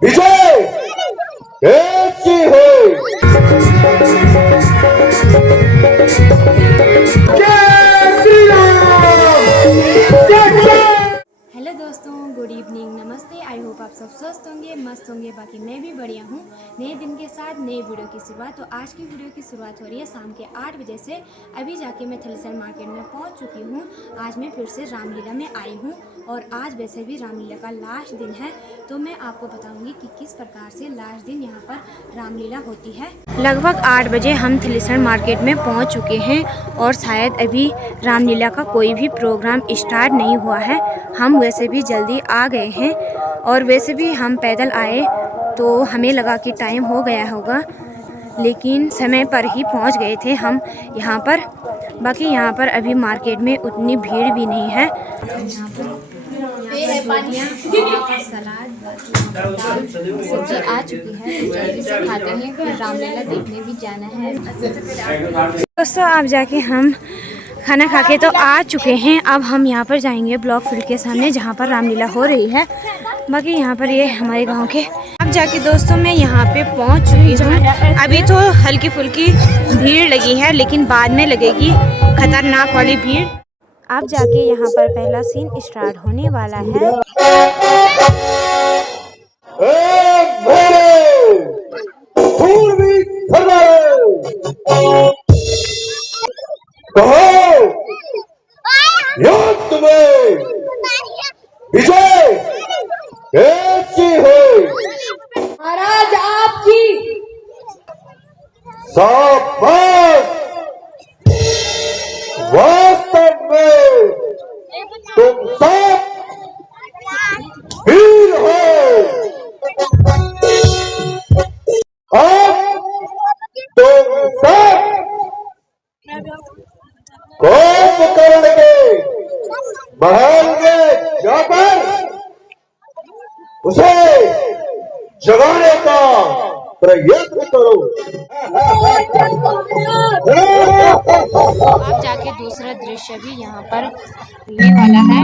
विजय कैसी है? हेलो दोस्तों, गुड इवनिंग, नमस्ते। आई होप आप सब स्वस्थ होंगे, मस्त होंगे। बाकी मैं भी बढ़िया हूँ। नए दिन के साथ नई वीडियो की शुरुआत। तो आज की वीडियो की शुरुआत हो रही है शाम के 8 बजे से। अभी जाके मैं थलीसर मार्केट में पहुँच चुकी हूँ। आज मैं फिर से रामलीला में आई हूँ और आज वैसे भी रामलीला का लास्ट दिन है। तो मैं आपको बताऊँगी कि किस प्रकार से लास्ट दिन यहाँ पर रामलीला होती है। लगभग 8 बजे हम थलीसर मार्केट में पहुँच चुके हैं और शायद अभी रामलीला का कोई भी प्रोग्राम स्टार्ट नहीं हुआ है। हम वैसे भी जल्दी आ गए हैं और वैसे भी हम पैदल आए तो हमें लगा कि टाइम हो गया होगा, लेकिन समय पर ही पहुंच गए थे हम यहाँ पर। बाकी यहाँ पर अभी मार्केट में उतनी भीड़ भी नहीं है। सलाद दाल सब्जी आ चुकी है, तो जल्दी से खाते हैं, फिर रामलीला देखने भी जाना है। दोस्तों अब जाके हम खाना खा के तो आ चुके हैं। अब हम यहाँ पर जाएंगे ब्लॉक फील्ड के सामने जहाँ पर रामलीला हो रही है। बाकी यहाँ पर ये हमारे गांव के। अब जाके दोस्तों मैं यहाँ पे पहुँच चुकी हूँ। अभी तो हल्की फुल्की भीड़ लगी है, लेकिन बाद में लगेगी खतरनाक वाली भीड़। अब जाके यहाँ पर पहला सीन स्टार्ट होने वाला है। युद्ध में विजय कैसी है? महाराज आपकी शाबाश। वास्तव में तुम सब वीर हो। अब तुम सब कुंभकर्ण के महल में जाकर उसे जगाने का प्रयत्न करो। अब जाके दूसरा दृश्य भी यहाँ पर होने वाला है।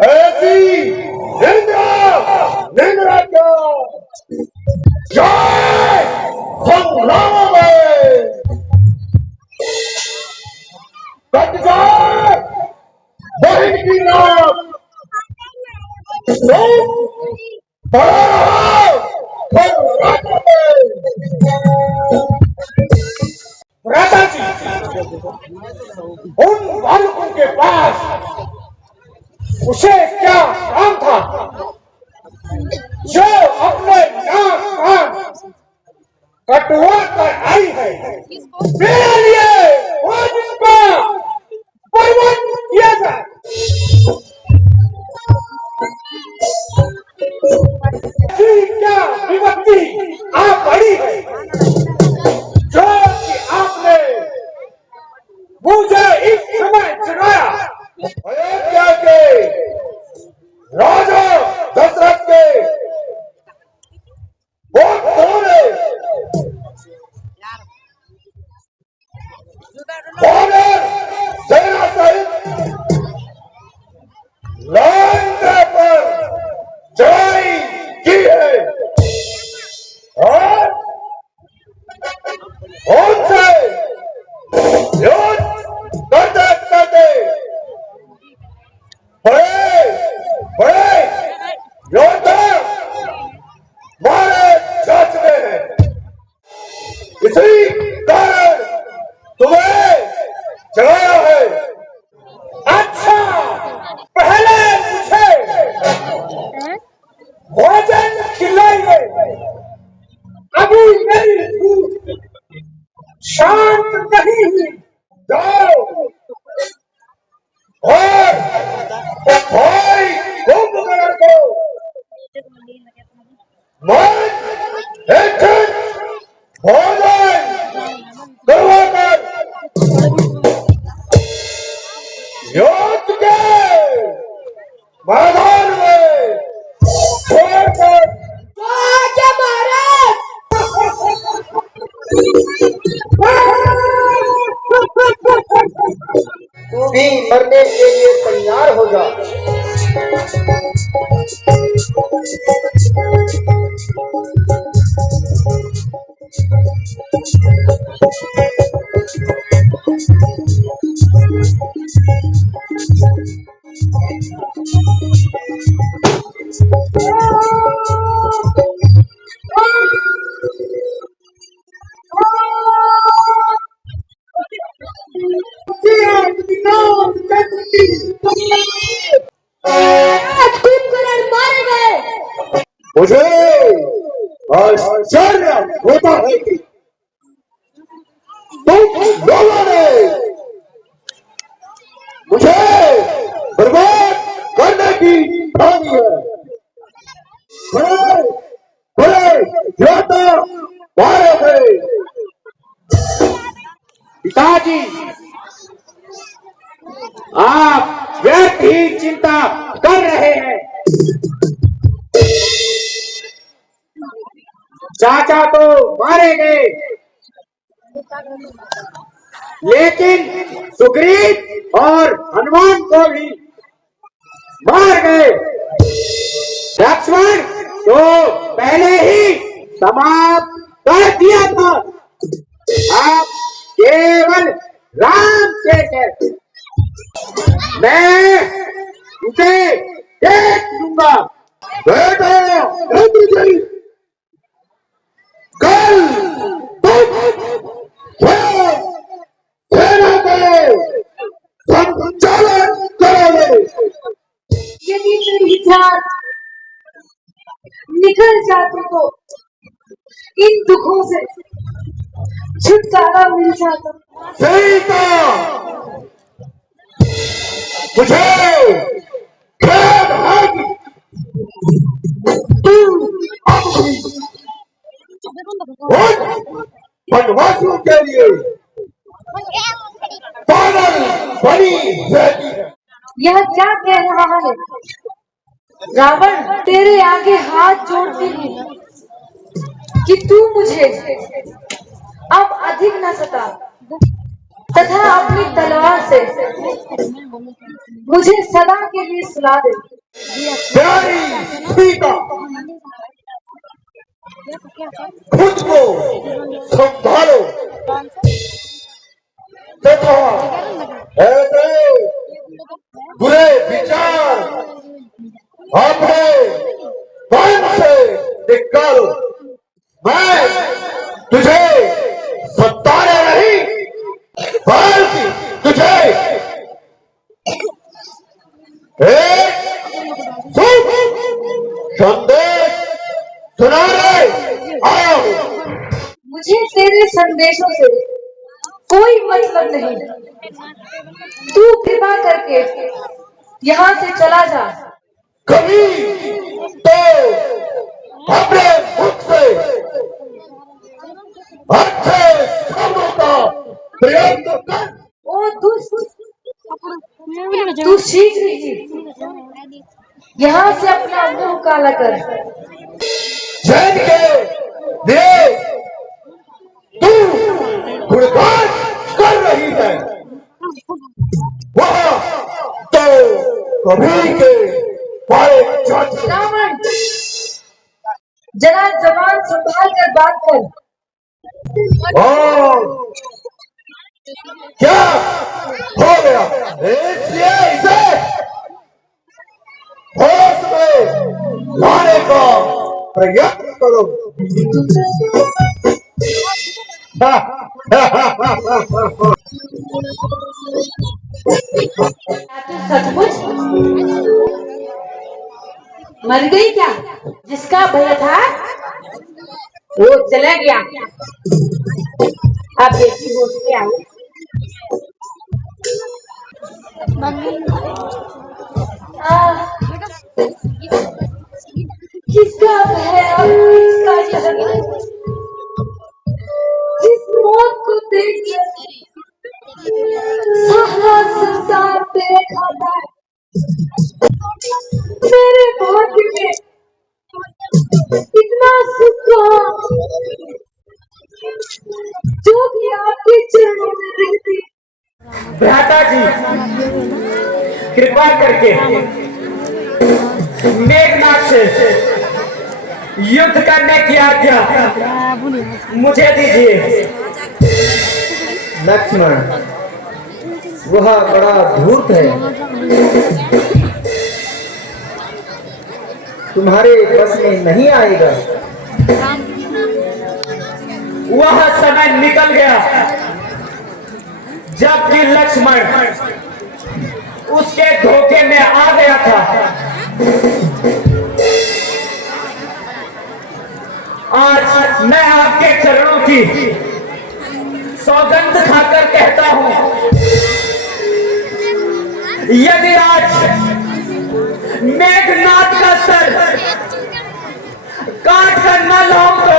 ऐसी निंद्रा क्या जय संग्राम में कट जाए बहन की नाम भ्राता जी, उन बालकों के पास उसे क्या काम था जो अपने नाक कान कटवा कर आई है? मेरे लिए भोजन का प्रबंध किया जाए। क्या विपत्ति आ पड़ी है जो कि आपने मुझे इस समय जगाया? अयोध्या के राजा दशरथ के सेना सहित लंका पर चढ़ाई की है और उनसे युद्ध करते करते बड़े बड़े योद्धा मारे जा चुके हैं। इसी कारण तुम्हें जगाया है। अच्छा, पहले मुझे भोजन खिलाइए। अभी मेरी भूख शांत नहीं हुई। जाओ और भाई कुंभकर्ण को भोजन करवाकर युद्ध के मैदान में छोड़कर भी मरने के लिए तैयार हो जा। कुंभकर्ण मारे गए। मुझे आश्चर्य होता है कि तुम लोगों ने मुझे बर्बाद करने की ठानी है। बड़े बड़े योद्धा मारे गए। पिताजी, आप व्यर्थ ही चिंता कर रहे हैं। चाचा तो मारे गए, लेकिन सुग्रीव और हनुमान को भी मार गए। लक्ष्मण तो पहले ही समाप्त कर दिया था। आप केवल राम शेष है। मैं उसे देख लूंगा। बेटा जी, कल सेना के संचालन करोगे। यदि मेरी जान निकल जाती तो इन दुखों से छुटकारा मिल जाता। सही था। मुझे खेद है कि तुम वनवासियों के लिए पागल बनी रहती है। यह क्या कह रहा है रावण? तेरे आगे हाथ जोड़ती हूँ कि तू मुझे अब अधिक न सता तथा अपनी तलवार से मुझे सदा के लिए सुला दे। प्यारी सीता, खुद को संभालो तथा ऐसे बुरे विचार अपने मन से निकालो। मैं तुझे सताने नहीं, बल्कि तुझे एक संदेश सुनाने आया हूँ। मुझे तेरे संदेशों से कोई मतलब नहीं। तू कृपा करके यहाँ से चला जा। कभी तो अपने मुख से अच्छे शब्दों का प्रयोग तो कर। ओ दुष्ट, तू शीघ्र ही यहाँ से अपना मुंह काला कर। जैन के लिए तू गुणगान कर रही है, वह तो कभी के पाए जाते। रावण, जरा जबान संभाल कर बात कर। और क्या हो गया? इसलिए इसे होश में लाने का प्रयत्न करो। सचमुच मर गई क्या? जिसका भय था वो चला गया। अब देखी होश में आई। किसका भय अब किसका डर? जिस मौत को देख सारा संसार तेरे खाता है। मेरे भाग्य में इतना सुख रहा जो कि आपके चरणों में रहती। भ्राता जी, विवाह करके मेघनाथ से युद्ध करने की आज्ञा मुझे दीजिए। लक्ष्मण, वह बड़ा धूर्त है, तुम्हारे बस में नहीं आएगा। वह समय निकल गया जबकि लक्ष्मण उसके धोखे में आ गया था। आज मैं आपके चरणों की सौगंध खाकर कहता हूं, यदि आज मेघनाथ का सर काट कर न लाऊं तो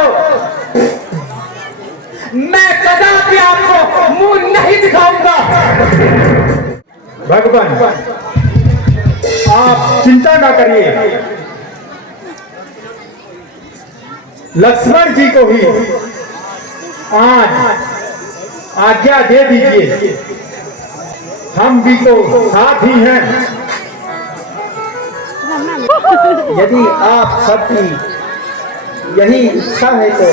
मैं कदापि आपको मुंह नहीं दिखाऊंगा। भगवान, आप चिंता ना करिए, लक्ष्मण जी को ही आज आज्ञा दे दीजिए, हम भी तो साथ ही हैं। यदि आप सबकी यही इच्छा है तो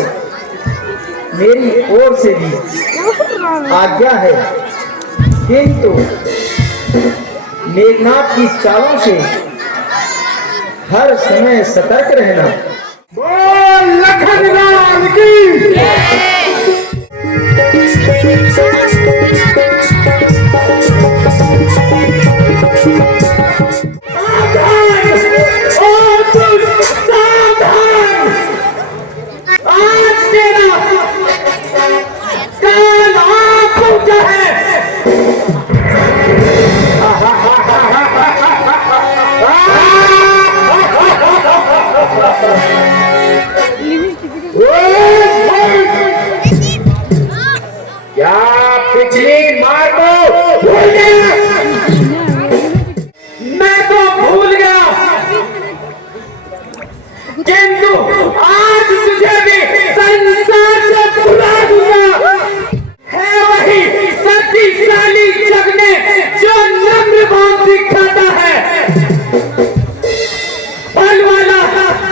मेरी ओर से भी आज्ञा है, किंतु मेघनाथ की चालों से हर समय सतर्क रहना। बोल लखन राम की। क्या पिछली मार को भूल गया? मैं तो भूल गया, किंतु आज तुझे भी संसार से भुला दूंगा। है वही शक्तिशाली जग में जो नम्र भाव दिखाता है, बल वाला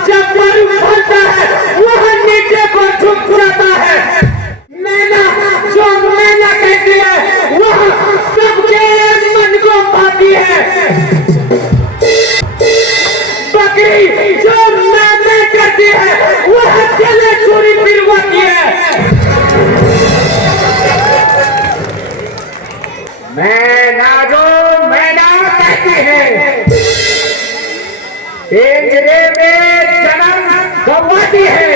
जब बल भरता है वह नीचे पर झुक जाता है। मैना जो मैना कहती है वह सबके मन को भाती है। बकरी जो मैना करती है वह गले चोरी फिरवाती है। मैना जो मैना कहती है पिंजरे में जन्म गंवाती है,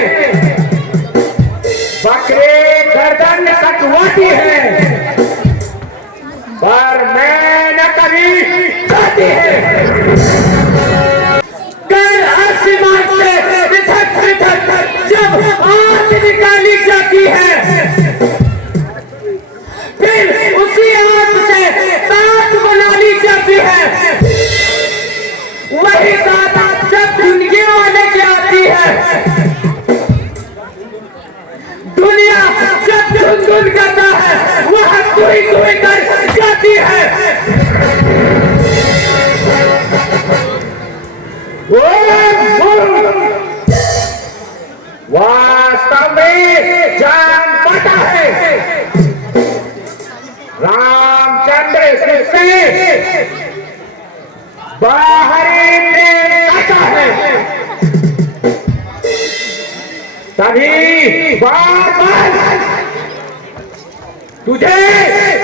बकरे गर्दन कटवाती है, पर मैं न कभी कहती है। कर आसमान से पृथक पृथक जब आग निकाली जाती है, फिर उसी आग से दांत बना ली जाती है। वही दांत जब दुनिया वाले की आती है, दुनिया जब धुंधुन करता है वह कोई कोई कर जाती है। वास्तव में जान पता है रामचंद्र से बाहरी में आता है, तभी बार बार तुझे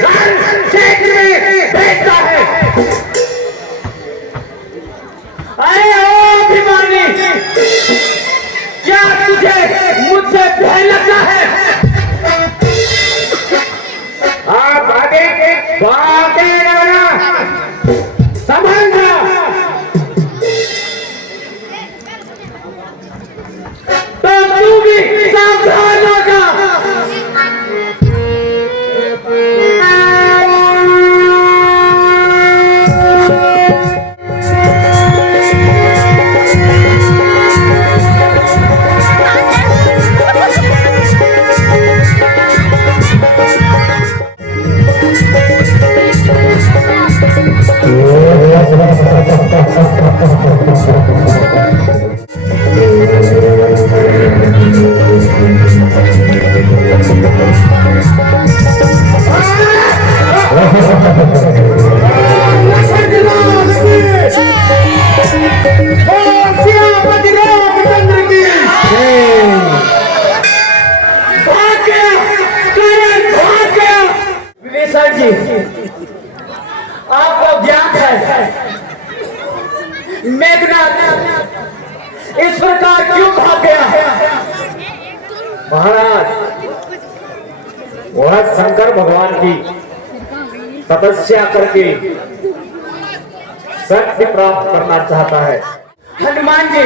रण क्षेत्र में भेजता है। अरे ओ अभिमानी, क्या तुझे मुझसे भय लगता है? आप आगे भागे रहना, संभलना। तो तू भी सावधान हो जा। सियापति रामचंद्र की विभीषण जी, आपको ज्ञात है मेघनाथ इस प्रकार क्यों भाग गया? महाराज, वह शंकर भगवान की तपस्या करके शक्ति प्राप्त करना चाहता है। हनुमान जी,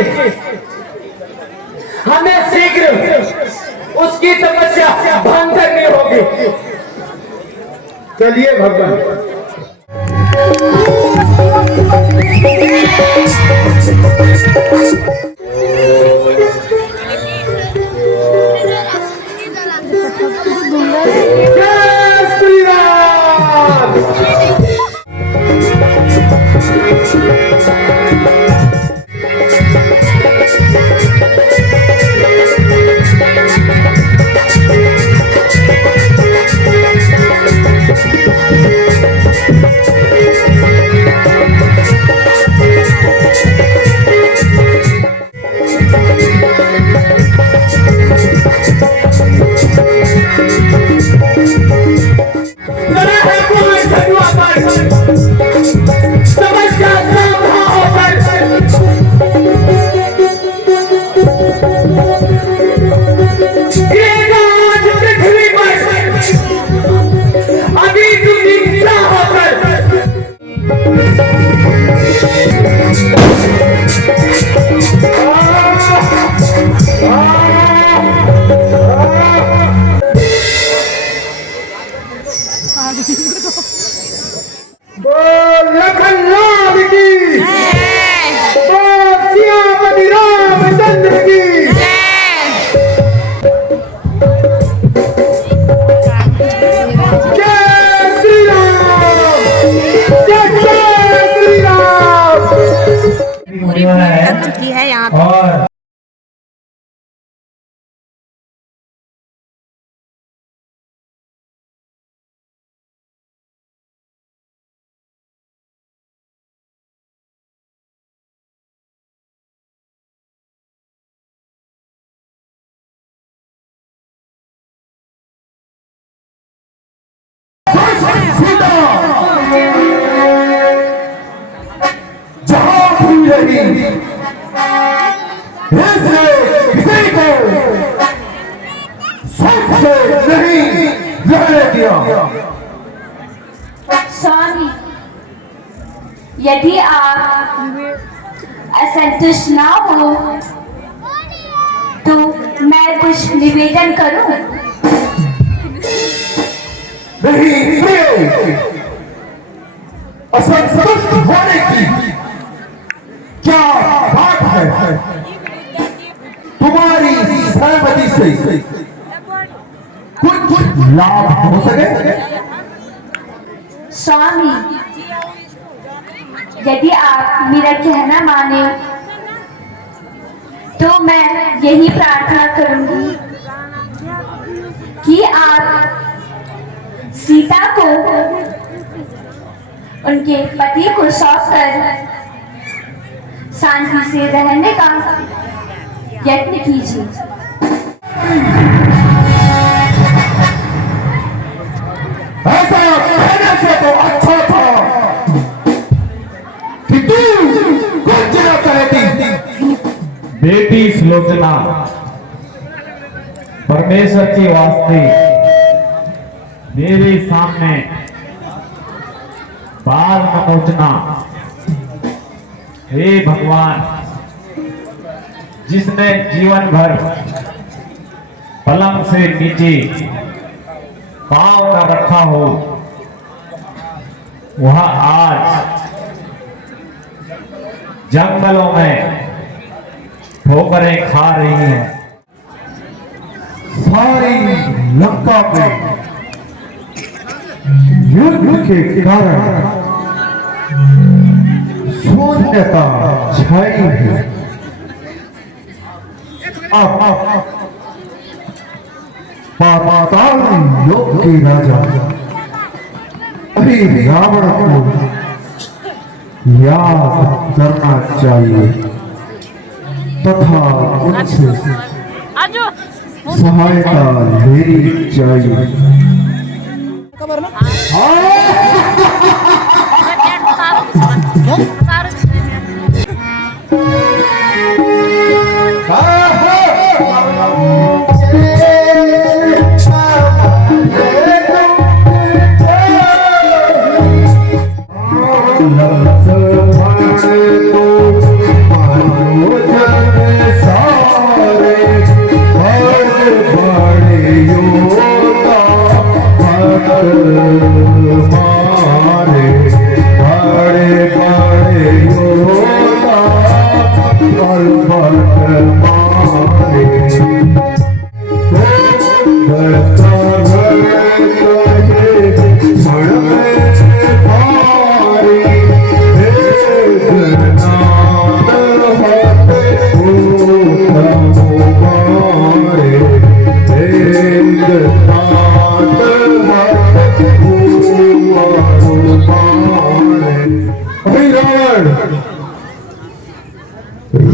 हमें शीघ्र उसकी तपस्या भंग करनी होगी। चलिए भगवान। जय श्री राम। लग चुकी है यहाँ पे। और किसी को सुख से नहीं रहने दिया। स्वामी, यदि आप असंतुष्ट ना हो तो मैं कुछ निवेदन करूं? नहीं, असंतुष्ट होने की क्या बात है? तुम्हारी सहमति से कुछ लाभ हो सके? स्वामी, यदि आप मेरा कहना माने तो मैं यही प्रार्थना करूंगी कि आप सीता को उनके पति को सौंपकर शांति से रहने का यत्न कीजिए। ऐसा कहने से तो अच्छा था कि तू कुछ न कहती। बेटी सुलोचना परमेश्वर के वास्ते मेरे सामने बाल नमोचना। हे भगवान, जिसने जीवन भर पलंग से नीचे पांव न रखा हो, वह आज जंगलों में ठोकरें खा रही है। सारी लंका में युद्ध के कारण शून्यता छाई है। अब पाताल लोक के राजा अरे रावण को याद करना चाहिए तथा उनसे सहायता लेनी चाहिए।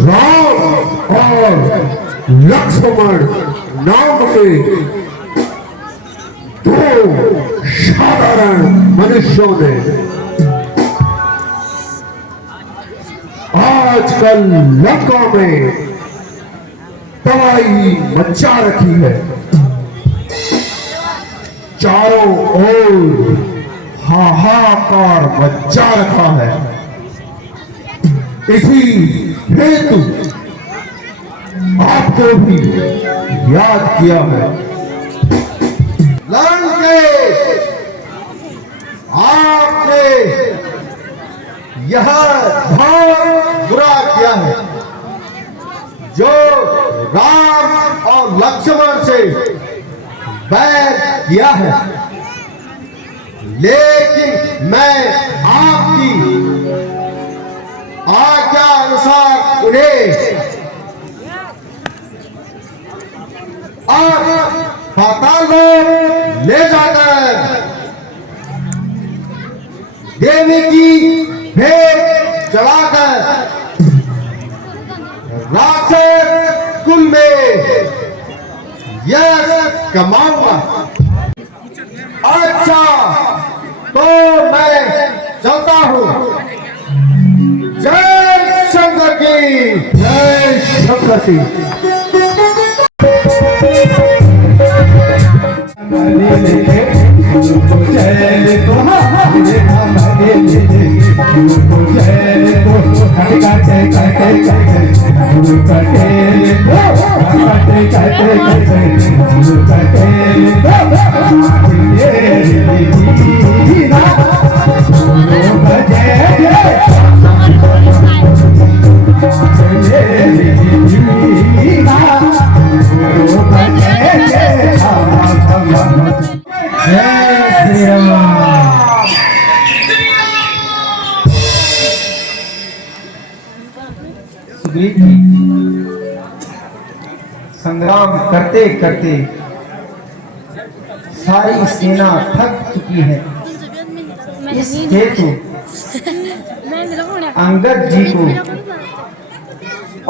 राम और लक्ष्मण नाम के दो साधारण मनुष्यों ने आजकल लंका में तबाही मचा रखी है। चारों ओर हाहाकार मचा रखा है। इसी हेतु आपको भी याद किया है। लंकेश, आपने यह बहुत बुरा किया है जो राम और लक्ष्मण से बैर किया है, लेकिन मैं आपकी आज्ञा अनुसार उन्हें और पाताल लोक ले जाकर देवी की भेंट चढ़ाकर राक्षस कुल में यश कमाऊंगा। अच्छा, तो मैं चलता हूँ। जय शंकर की जय शंकर की। संग्राम करते करते सारी सेना थक चुकी है। इस हेतु अंगद जी को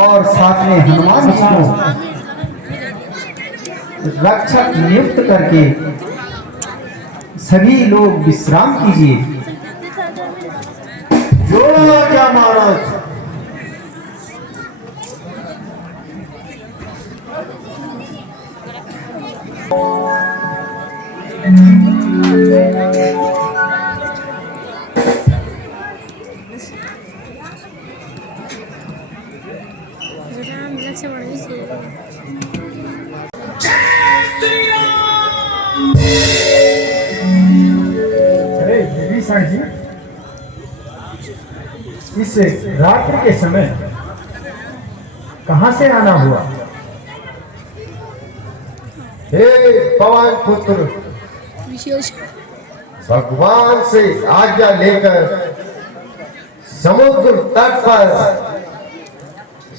और साथ में हनुमान जी को रक्षक नियुक्त करके सभी लोग विश्राम कीजिए। जो क्या महाराज। अरे विभीषण जी, इस रात्रि के समय कहां से आना हुआ? हे पवन पुत्र, भगवान से आज्ञा लेकर समुद्र तट पर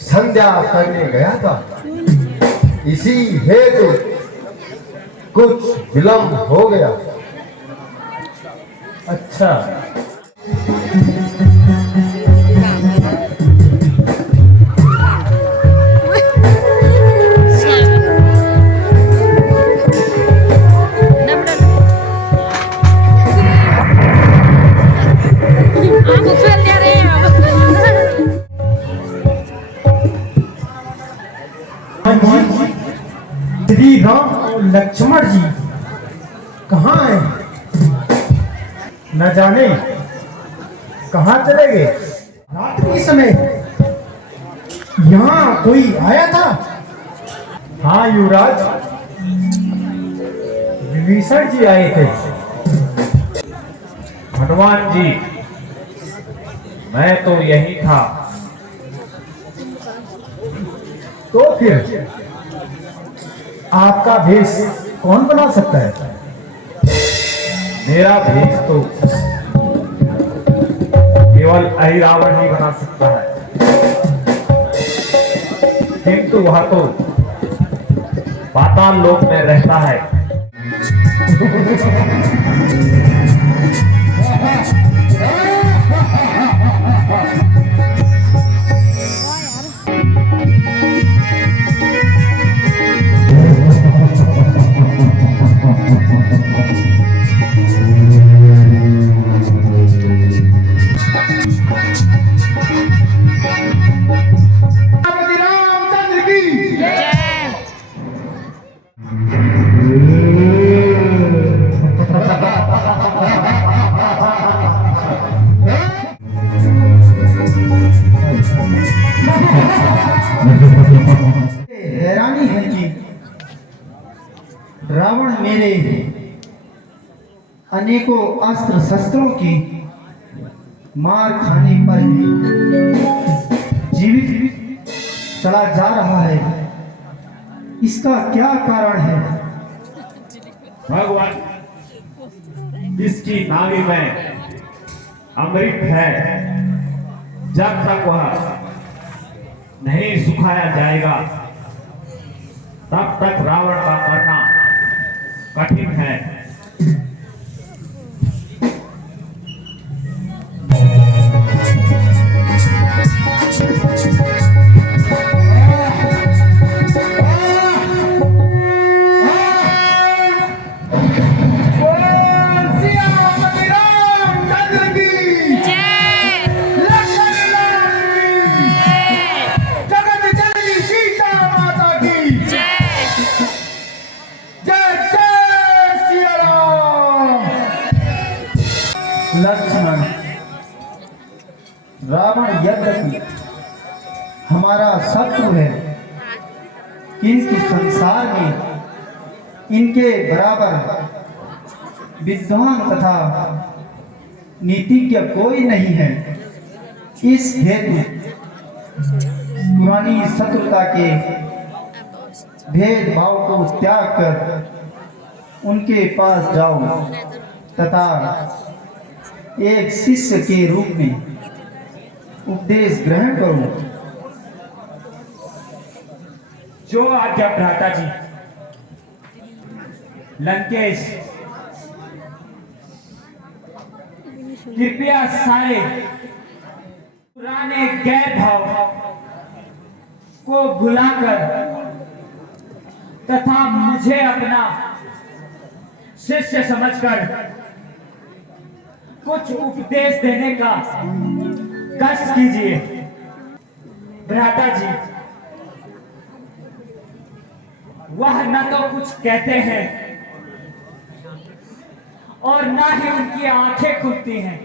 संध्या करने गया था। इसी हेतु कुछ विलंब हो गया। अच्छा, श्री राम और लक्ष्मण जी कहाँ हैं? न जाने कहाँ चले गए। रात्रि के समय यहाँ कोई आया था? हाँ युवराज, विभीषण जी आए थे। हनुमान जी, मैं तो यही था। तो फिर आपका भेष कौन बना सकता है? मेरा भेष तो केवल अहिरावण ही बना सकता है, किंतु वह तो पाताल लोक में रहता है। हैरानी है कि रावण मेरे अनेकों अस्त्र शस्त्रों की मार खाने पर भी जीवित चला जा रहा है। इसका क्या कारण है? भगवान, जिसकी नाभि में अमृत है, जब तक वह नहीं सुखाया जाएगा तब तक रावण का मरना कठिन है। लक्ष्मण, रावण यद्यपि हमारा शत्रु है, किंतु संसार में इनके बराबर विद्वान तथा नीतिज्ञ कोई नहीं है। इस हेतु पुरानी शत्रुता के भेदभाव को त्याग कर उनके पास जाओ तथा एक शिष्य के रूप में उपदेश ग्रहण करो। जो आज्ञा भ्राता जी। लंकेश, कृपया सारे पुराने गैर भाव को भुलाकर तथा मुझे अपना शिष्य समझकर कुछ उपदेश देने का कष्ट कीजिए। भ्राता जी, वह न तो कुछ कहते हैं और न ही उनकी आंखें खुलती हैं।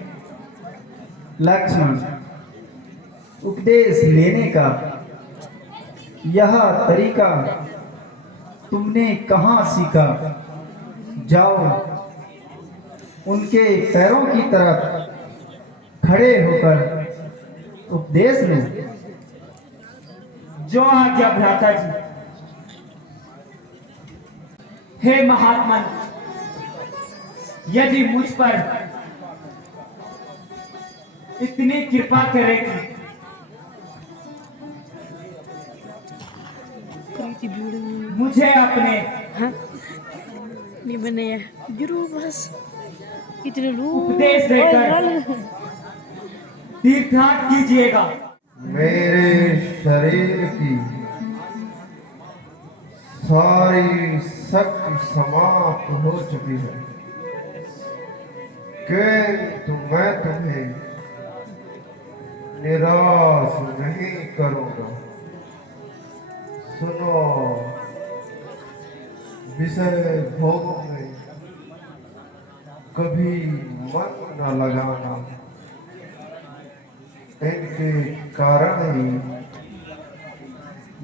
लक्ष्मण, उपदेश लेने का यह तरीका तुमने कहाँ सीखा? जाओ, उनके पैरों की तरफ खड़े होकर उपदेश लो। जो आज्ञा भ्राता जी। हे महात्मन, यदि मुझ पर इतनी कृपा करेगी मुझे अपने नहीं बने हैं जरूर बस इतने लोग उपदेश देकर तीर्थाट कीजिएगा। मेरे शरीर की सारी शक्ति समाप्त हो चुकी है, किंतु मैं तुम्हें निराश नहीं करूंगा। सुनो, विषय भोगों में कभी मन न लगाना, इनके कारण ही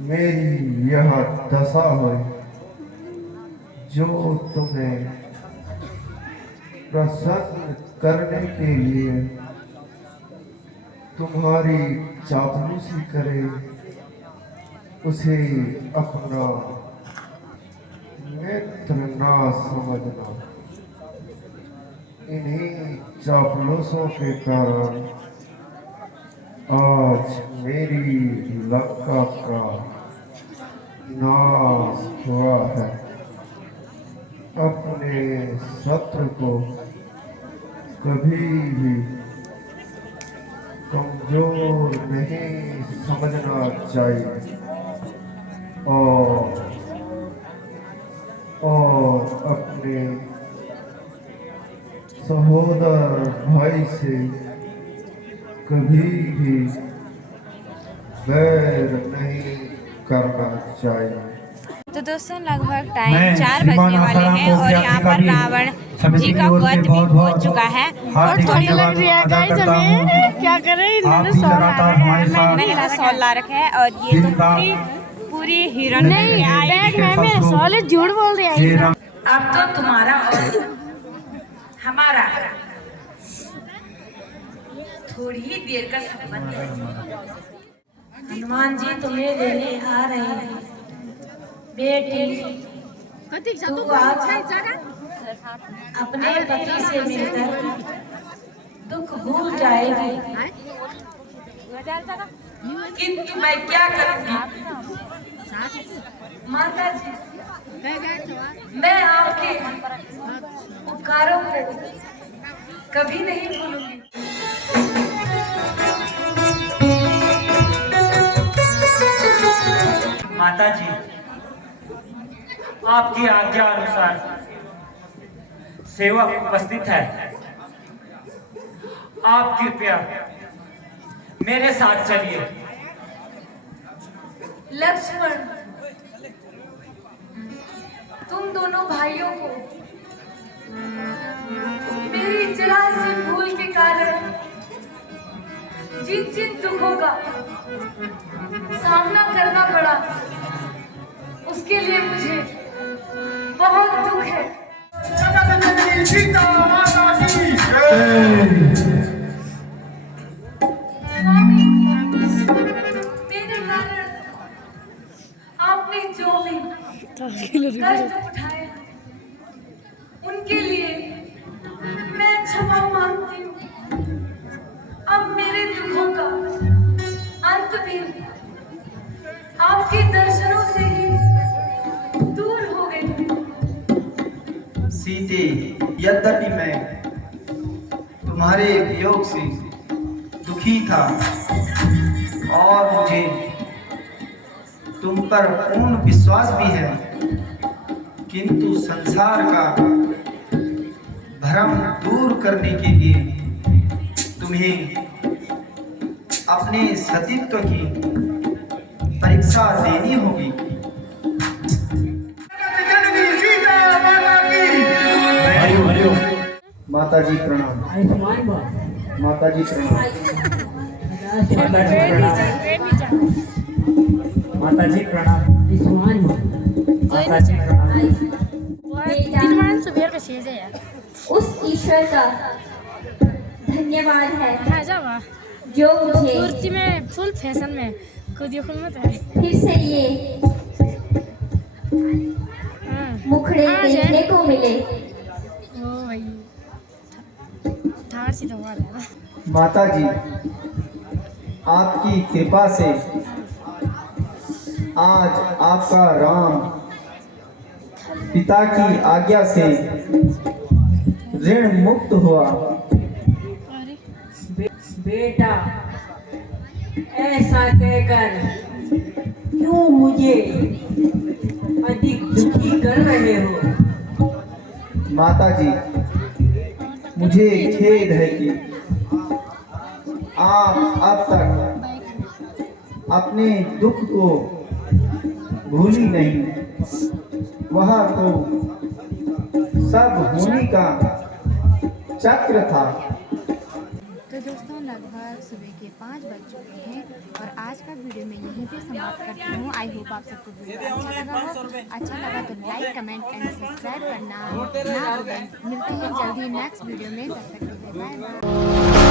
मेरी यह दशा हुई। जो तुम्हें प्रसन्न करने के लिए तुम्हारी चापलूसी करे, उसे अपना मित्र ना समझना। इन्हीं चापलूसों के कारण आज मेरी लंका का नाश हुआ है। अपने शत्रु को कभी भी कमजोर नहीं समझना चाहिए और अपने सहोदर भाई से कभी भी वैर नहीं करना चाहिए। तो दोस्तों लगभग टाइम 4 बजने वाले हैं और यहाँ पर रावण जी का वध भी हो चुका है और थोड़ी लग रही है गाइस हमें क्या करें इन्होंने मैंने सॉल ला रखा है और ये तो पूरी हीरोइन नहीं बैग में मेरे सॉल झूठ बोल रहे हैं। अब तो तुम्हारा और हमारा थोड़ी ही देर का संबंध है। हनुमान जी तुम्हें लेने आ रहे हैं बेटी। तू अपने पति से मिलकर दुख भूल जाएगी, किंतु मैं क्या करूंगी माता जी। मैं आपके उपकारों को कभी नहीं भूलूंगी। माता जी, आपकी आज्ञा अनुसार सेवक उपस्थित है। आप कृपया मेरे साथ चलिए। लक्ष्मण, तुम दोनों भाइयों को मेरी जरा सी भूल के कारण जिन जिन दुखों का सामना करना पड़ा, उसके लिए मुझे बहुत दुख है। स्वामी, मेरे कारण आपने जो भी कष्ट उठाए, उनके लिए मैं क्षमा मांगती हूँ। अब मेरे दुखों का अंत भी आपके दर्शनों से ही दूर हो गए। सीते, यद्यपि मैं तुम्हारे वियोग से दुखी था और मुझे तुम पर पूर्ण विश्वास भी है, किंतु संसार का भ्रम दूर करने के लिए तुम्हें अपने सतीत्व की परीक्षा देनी होगी। माता जी प्रणाम। माता जी प्रणाम। माता जी प्रणाम। माता जी प्रणाम। माता जी प्रणाम। उस ईश्वर का धन्यवाद है जो मुझे में फुल फैशन में खुद मत है फिर से ये मुखड़े देखने को मिले। ओ भाई ठाड़ सी तो बात है। माता जी, आपकी कृपा से आज आपका राम पिता की आज्ञा से ऋण मुक्त हुआ। बेटा, ऐसा कहकर क्यों मुझे अधिक दुखी कर रहे हो? माता जी, मुझे खेद है कि आप अब तक अपने दुख को भूली नहीं। वह तो सब होने का चक्र था। तो दोस्तों लगभग सुबह के 5 बज चुके हैं और आज का वीडियो मैं यहीं पे समाप्त करती हूँ। आई होप आप सबको वीडियो अच्छा लगा हो। अच्छा लगा तो लाइक, कमेंट एंड सब्सक्राइब करना ना भूलें। मिलते हैं जल्दी नेक्स्ट वीडियो में। तब तक के लिए बाय बाय।